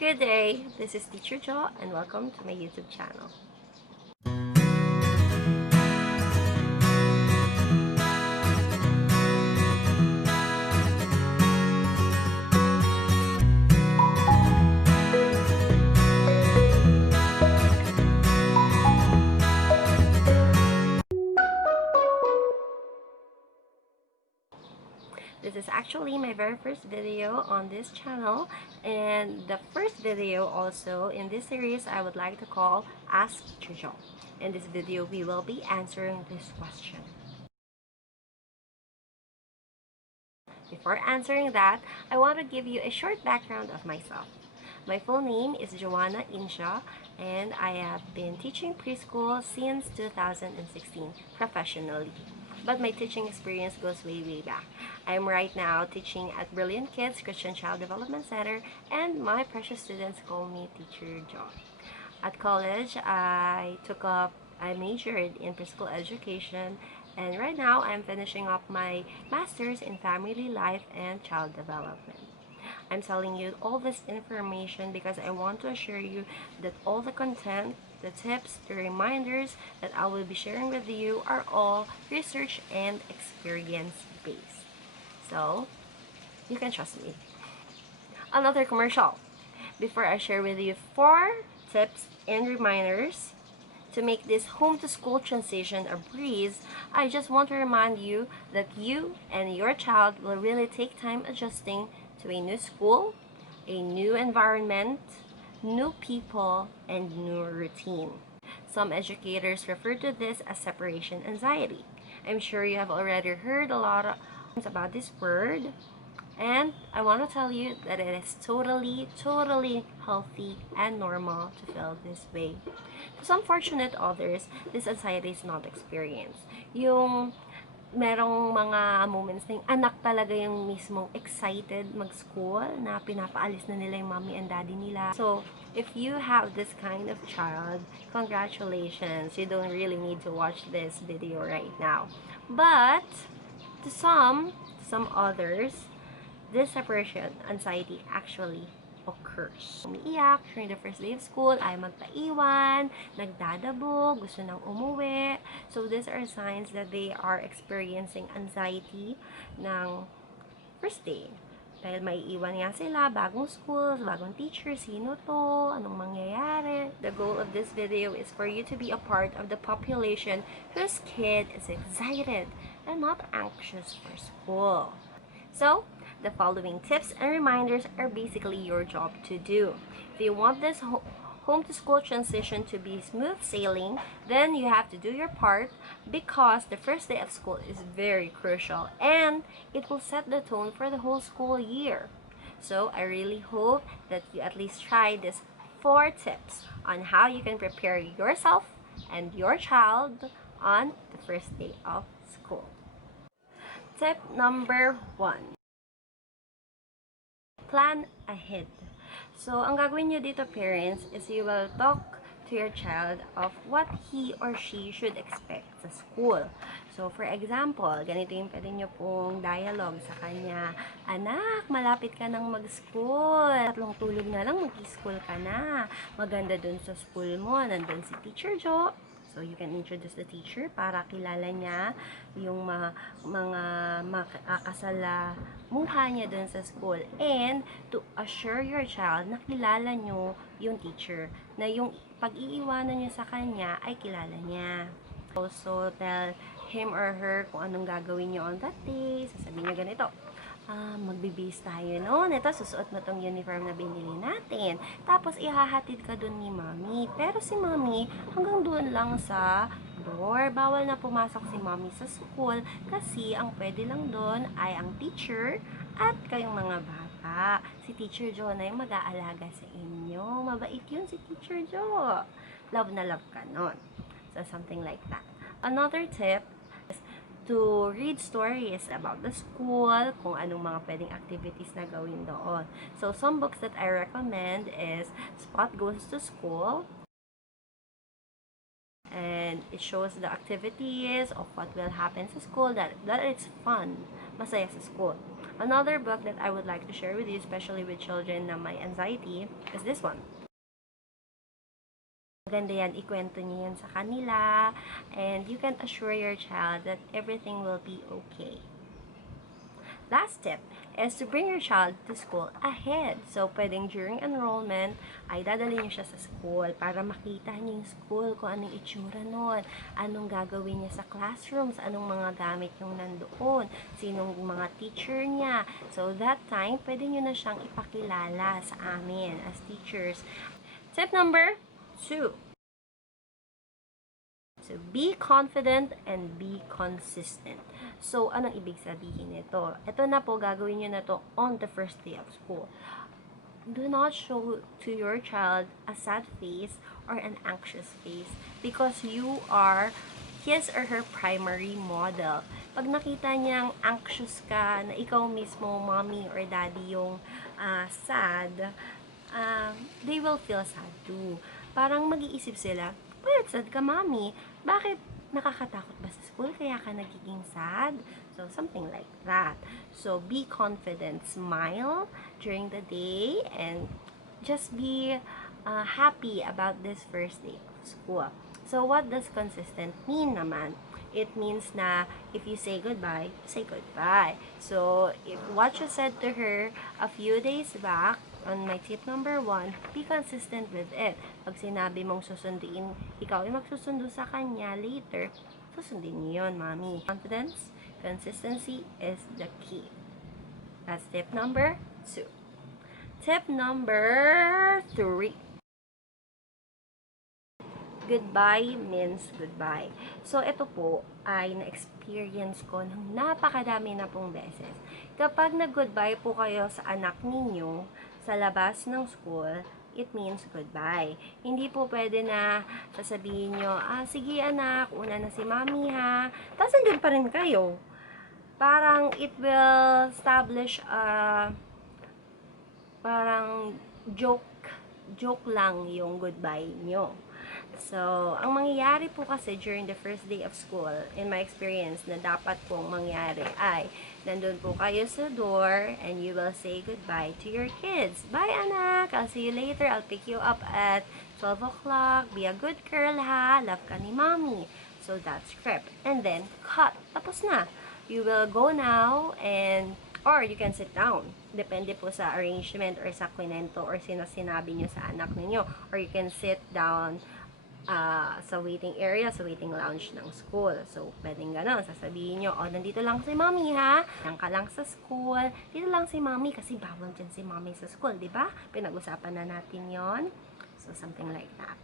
Good day, this is Teacher Jo and welcome to my YouTube channel. This is actually my very first video on this channel and the first video also in this series I would like to call Ask Teacher Jo. In this video, we will be answering this question. Before answering that, I want to give you a short background of myself. My full name is Joanna Insha and I have been teaching preschool since 2016 professionally. But my teaching experience goes way back. I'm right now teaching at Brilliant Kids Christian Child Development Center and my precious students call me Teacher Jo. At college, I majored in preschool education and right now I'm finishing up my master's in family life and child development. I'm telling you all this information because I want to assure you that all the content, the tips, the reminders that I will be sharing with you are all research and experience based. So, you can trust me. Another commercial. Before I share with you 4 tips and reminders to make this home-to-school transition a breeze, I just want to remind you that you and your child will really take time adjusting to a new school, a new environment, new people, and new routine. Some educators refer to this as separation anxiety. I'm sure you have already heard a lot about this word, and I want to tell you that it is totally healthy and normal to feel this way. To some fortunate others, this anxiety is not experienced. Yung merong mga moments na yung anak talaga yung mismong excited mag-school na pinapaalis na nila yung mommy and daddy nila. So, if you have this kind of child, congratulations. You don't really need to watch this video right now. But, to some others, this separation anxiety actually occurs. Umiiyak during the first day of school, ay magpaiwan, nagdadabog, gusto nang umuwi. So these are signs that they are experiencing anxiety ng first day. Dahil may iwan nga sila, bagong schools, bagong teacher, sino to, anong mangyayari. The goal of this video is for you to be a part of the population whose kid is excited and not anxious for school. So, the following tips and reminders are basically your job to do. If you want this home-to-school transition to be smooth sailing, then you have to do your part because the first day of school is very crucial and it will set the tone for the whole school year. So, I really hope that you at least try these 4 tips on how you can prepare yourself and your child on the first day of school. Tip number 1. Plan ahead. So, ang gagawin nyo dito, parents, is you will talk to your child of what he or she should expect sa school. So, for example, ganito yung pwede nyo pong dialogue sa kanya. Anak, malapit ka nang mag-school. 3 tulog na lang, mag-school ka na. Maganda dun sa school mo. Nandun si Teacher Jo. So, you can introduce the teacher para kilala niya yung mga makakasalamuha niya dun sa school. And, to assure your child na kilala nyo yung teacher. Na yung pag-iiwanan nyo sa kanya ay kilala niya. Also, tell him or her kung anong gagawin nyo on that day. Sasabihin nyo ganito. Magbibihis tayo noon. Ito, susuot mo tong uniform na binili natin. Tapos, ihahatid ka dun ni Mommy. Pero si Mommy, hanggang doon lang sa door. Bawal na pumasok si Mommy sa school kasi ang pwede lang doon ay ang teacher at kayong mga bata. Si Teacher Jo na yung mag-aalaga sa inyo. Mabait yun si Teacher Jo. Love na love ka nun. So, something like that. Another tip is to read stories about the school, kung anong mga pwedeng activities na gawin doon. So, some books that I recommend is Spot Goes to School. And it shows the activities of what will happen sa school, that it's fun, masaya sa school. Another book that I would like to share with you, especially with children na may anxiety, is this one. Maganda yan, ikwento niyo yan sa kanila, and you can assure your child that everything will be okay. Last tip is to bring your child to school ahead. So, pwedeng during enrollment, ay dadalhin niyo siya sa school para makita niyo yung school, kung anong itsura nun, anong gagawin niya sa classrooms, anong mga gamit yung nandoon, sinong mga teacher niya. So, that time, pwede niyo na siyang ipakilala sa amin as teachers. Tip number 2. So, be confident and be consistent. So, anong ibig sabihin nito? Ito na po, gagawin nyo na to on the first day of school. Do not show to your child a sad face or an anxious face because you are his or her primary model. Pag nakita niyang anxious ka, na ikaw mismo, mommy or daddy, yung sad, they will feel sad too. Parang mag-iisip sila, bakit sad ka, mommy? Bakit nakakatakot ba sa school kaya ka nagiging sad? So, something like that. So, be confident, smile during the day, and just be happy about this first day of school. So, what does consistent mean naman? It means na if you say goodbye, say goodbye. So, if what you said to her a few days back, on my tip number 1, be consistent with it. Pag sinabi mong susunduin, ikaw ay magsusundo sa kanya later, susundin niyo yun, mommy. Confidence, consistency is the key. That's tip number 2. Tip number 3. Goodbye means goodbye. So, ito po ay na-experience ko ng napakadami na pong beses. Kapag nag-goodbye po kayo sa anak ninyo sa labas ng school, it means goodbye. Hindi po pwede na sasabihin nyo, sige anak, una na si mami ha. Tapos andun pa rin kayo. Parang it will establish parang joke lang yung goodbye nyo. So, ang mangyayari po kasi during the first day of school, in my experience, na dapat pong mangyari ay, nandun po kayo sa door and you will say goodbye to your kids. Bye, anak! I'll see you later. I'll pick you up at 12 o'clock. Be a good girl, ha? Love ka ni mommy. So, that's script. And then, cut. Tapos na. You will go now and or you can sit down. Depende po sa arrangement or sa kwento or sinabi nyo sa anak ninyo. Or you can sit down sa waiting area, sa waiting lounge ng school. So, pwedeng gano'n. Sasabihin nyo, nandito lang si mommy ha. Yan ka lang sa school. Dito lang si mommy kasi bawal dyan si mommy sa school, di ba? Pinag-usapan na natin yon. So, something like that.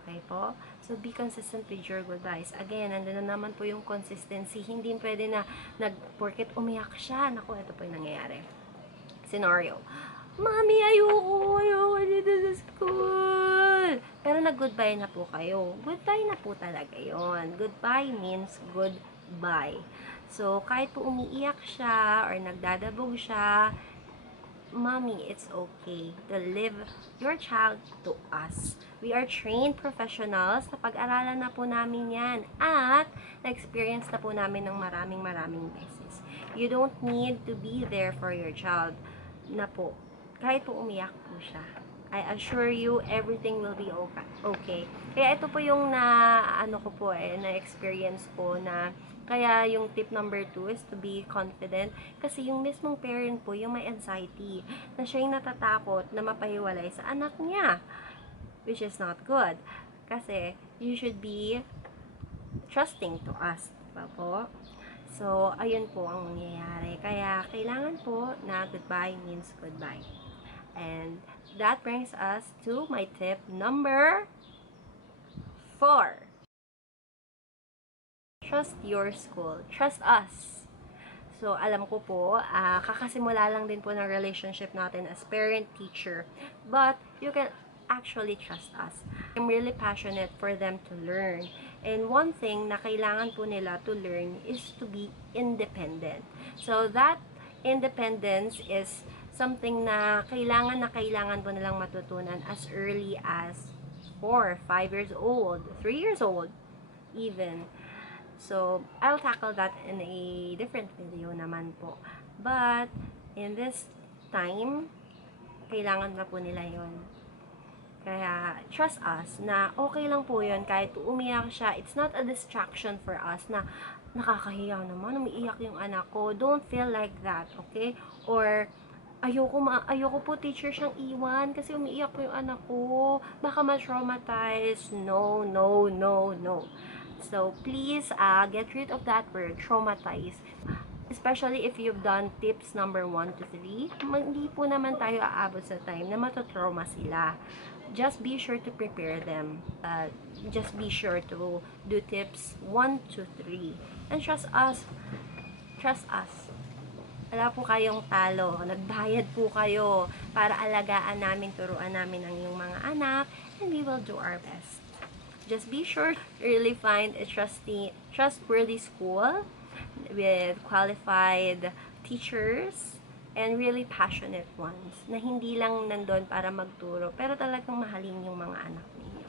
Okay po? So, be consistent with your goodbyes. Again, nandun na naman po yung consistency. Hindi pwede na porket umiyak siya. Naku, ito po yung nangyayari. Scenario. Mami, ayoko dito sa school. Pero nag-goodbye na po kayo. Goodbye na po talaga yon. Goodbye means goodbye. So, kahit po umiiyak siya or nagdadabog siya, Mommy, it's okay to leave your child to us. We are trained professionals. Napag-aralan na po namin yan. At na-experience na po namin ng maraming beses. You don't need to be there for your child na po. Kahit po umiyak po siya. I assure you, everything will be okay. Kaya ito po yung na-experience ko na kaya yung tip number 2 is to be confident kasi yung mismong parent po, yung may anxiety, na siya yung natatakot na mapahiwalay sa anak niya, which is not good. Kasi you should be trusting to us, diba po? So, ayun po ang mangyayari. Kaya kailangan po na goodbye means goodbye. And that brings us to my tip number 4. Trust your school. Trust us. So, alam ko po, kakasimula lang din po ng relationship natin as parent-teacher. But, you can actually trust us. I'm really passionate for them to learn. And one thing na kailangan po nila to learn is to be independent. So, that independence is something na kailangan po nilang matutunan as early as 4, 5 years old, 3 years old, even. So, I'll tackle that in a different video naman po. But, in this time, kailangan na po nila yon. Kaya, trust us na okay lang po yun kahit umiyak siya. It's not a distraction for us na nakakahiya naman, umiiyak yung anak ko. Don't feel like that, okay? Or, ayoko po teacher siyang iwan kasi umiiyak po yung anak ko. Baka ma-traumatize. No, no, no, no. So, please, get rid of that word, traumatize. Especially if you've done tips number 1 to 3, hindi po naman tayo aabot sa time na matotrauma sila. Just be sure to prepare them. Just be sure to do tips 1 to 3. And trust us. Trust us. Wala po kayong talo. Nagbayad po kayo para alagaan namin, turuan namin ang iyong mga anak, and we will do our best. Just be sure to really find a trustworthy school with qualified teachers and really passionate ones na hindi lang nandun para magturo pero talagang mahalin yung mga anak ninyo.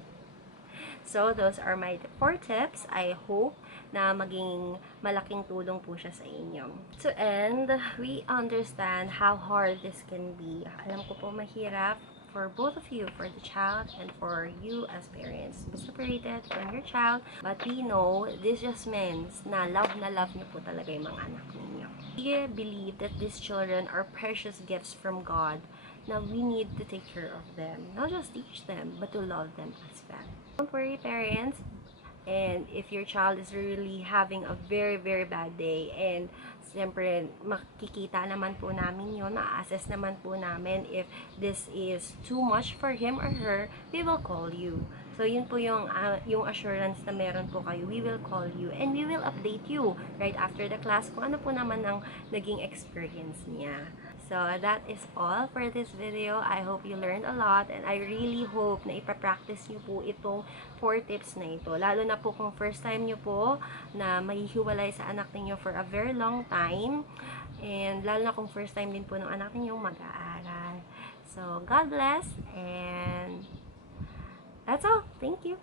So, those are my 4 tips. I hope na maging malaking tulong po siya sa inyo. To end, we understand how hard this can be. Alam ko po mahirap for both of you, for the child and for you as parents, be separated from your child. But we know this just means na love niyo po talaga yung mga anak ninyo. We believe that these children are precious gifts from God. Now we need to take care of them, not just teach them, but to love them as well. Don't worry, parents. And if your child is really having a very, very bad day, and siyempre, makikita naman po namin yun, ma-assess naman po namin if this is too much for him or her, we will call you. So, yun po yung assurance na meron po kayo. We will call you and we will update you right after the class kung ano po naman ang naging experience niya. So, that is all for this video. I hope you learned a lot and I really hope na ipapractice nyo po itong 4 tips na ito. Lalo na po kung first time nyo po na mahihiwalay sa anak ninyo for a very long time. And lalo na kung first time din po ng anak ninyo mag-aaral. So, God bless and that's all. Thank you.